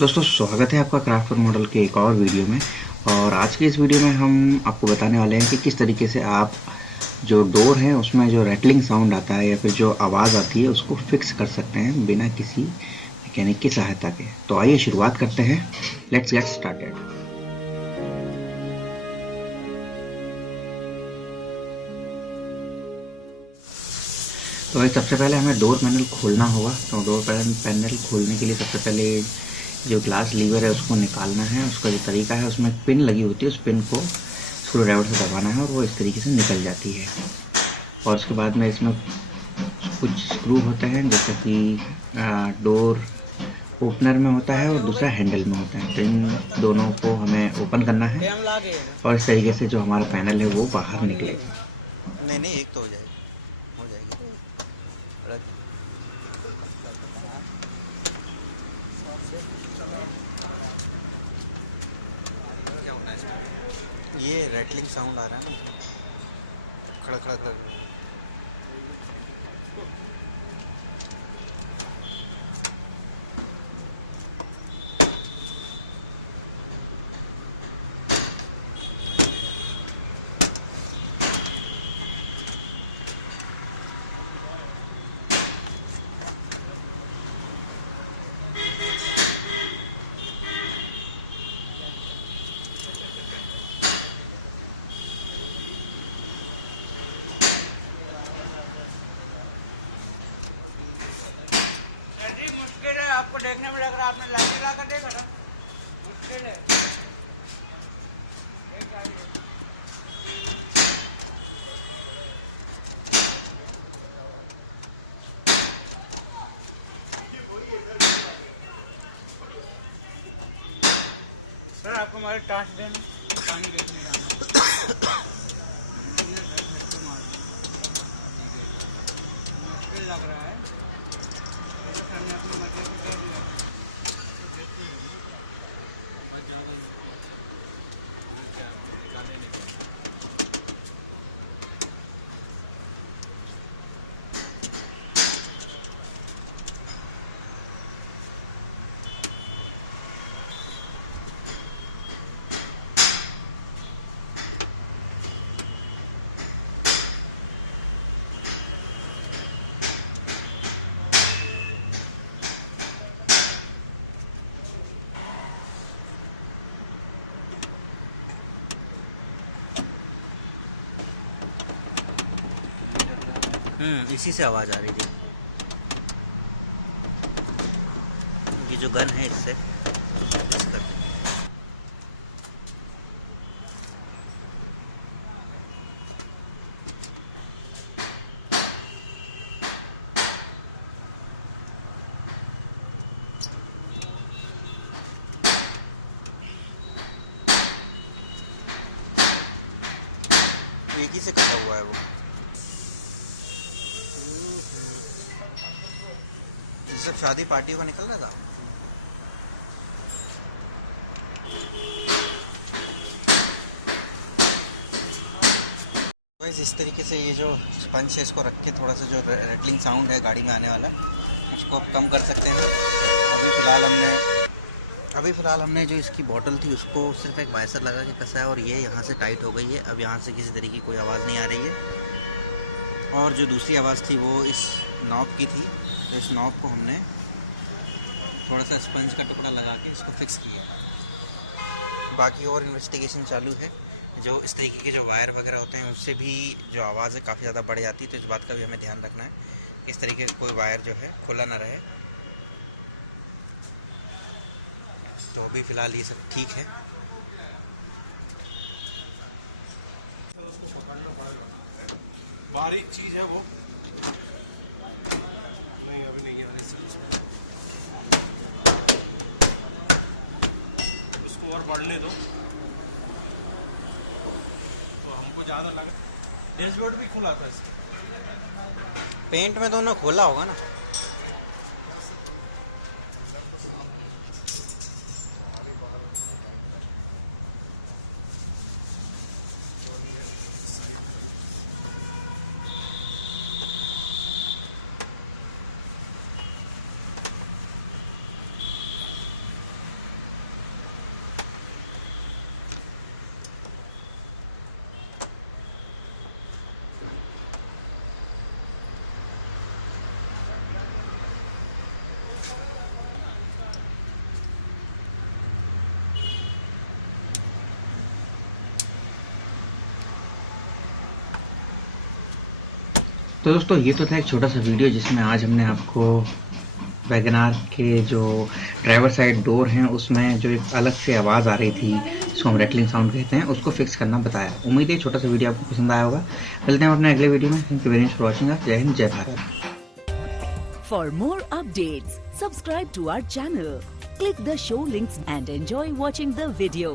दोस्तों स्वागत है आपका क्राफ्ट मॉडल के एक और वीडियो में। और आज की इस वीडियो में हम आपको बताने वाले हैं कि किस तरीके से आप जो डोर है उसमें जो रैटलिंग साउंड आता है या फिर जो आवाज़ आती है उसको फिक्स कर सकते हैं बिना किसी मैकेनिक की सहायता के। तो आइए शुरुआत करते हैं। Let's get started. तो भाई सबसे पहले हमें डोर पैनल खोलना होगा। तो डोर पैनल खोलने के लिए सबसे पहले जो ग्लास लीवर है उसको निकालना है। उसका जो तरीका है उसमें पिन लगी होती है, उस पिन को स्क्रू ड्राइवर से दबाना है और वो इस तरीके से निकल जाती है। और उसके बाद में इसमें कुछ स्क्रू होते हैं, जैसे कि डोर ओपनर में होता है और दूसरा हैंडल में होता है। तो इन दोनों को हमें ओपन करना है और इस तरीके से जो हमारा पैनल है वो बाहर निकलेगा। नहीं नहीं, एक तो हो जाएगी, हो जाएगी। ये रैटलिंग साउंड आ रहा है ना, खड़ खड़ खड़। मुश्किल है, आपको देखने में लग रहा है आपने लाठी ला कर देखा ना, मुश्किल है। सर आपको हमारे टास्क देना, पानी देखने जाना मुश्किल लग रहा है। सर ने अपनी मर्जी से कह दिया। इसी से आवाज़ आ रही थी, ये जो गन है इससे इस कर। एक ही से कटा हुआ है वो। ये सब शादी पार्टी का निकल रहा था। गाइस इस तरीके से ये जो स्पंज है इसको रख के थोड़ा सा जो रेटलिंग साउंड है गाड़ी में आने वाला है उसको आप कम कर सकते हैं। अभी फ़िलहाल हमने जो इसकी बॉटल थी उसको सिर्फ एक वाइसर लगा के कसा है और ये यहाँ से टाइट हो गई है। अब यहाँ से किसी तरीके की कोई आवाज़ नहीं आ रही है। और जो दूसरी आवाज़ थी वो इस नॉब की थी, तो इस नॉब को हमने थोड़ा सा स्पंज का टुकड़ा लगा के इसको फिक्स किया। बाकी और इन्वेस्टिगेशन चालू है। जो इस तरीके के जो वायर वगैरह होते हैं उससे भी जो आवाज़ है काफ़ी ज़्यादा बढ़ जाती है, तो इस बात का भी हमें ध्यान रखना है कि इस तरीके का कोई वायर जो है खुला ना रहे। तो अभी फ़िलहाल ये सब ठीक है। बारीक चीज़ है वो, नहीं अभी नहीं है, उसको और बढ़ने दो तो हमको ज़्यादा लगा। डैशबोर्ड भी खुला था इसका, पेंट में दोनों खोला होगा ना। तो दोस्तों ये तो था एक छोटा सा वीडियो जिसमें आज हमने आपको वैगनार के जो ड्राइवर साइड डोर हैं उसमें जो एक अलग से आवाज़ आ रही थी, जिसको हम रैटलिंग साउंड कहते हैं, उसको फिक्स करना बताया। उम्मीद है छोटा सा वीडियो आपको पसंद आया होगा। मिलते हैं अपने अगले वीडियो में। Thank you very much for watching. जय हिंद, जय Bharat. For more updates, subscribe to our channel, click the show links and enjoy watching the videos.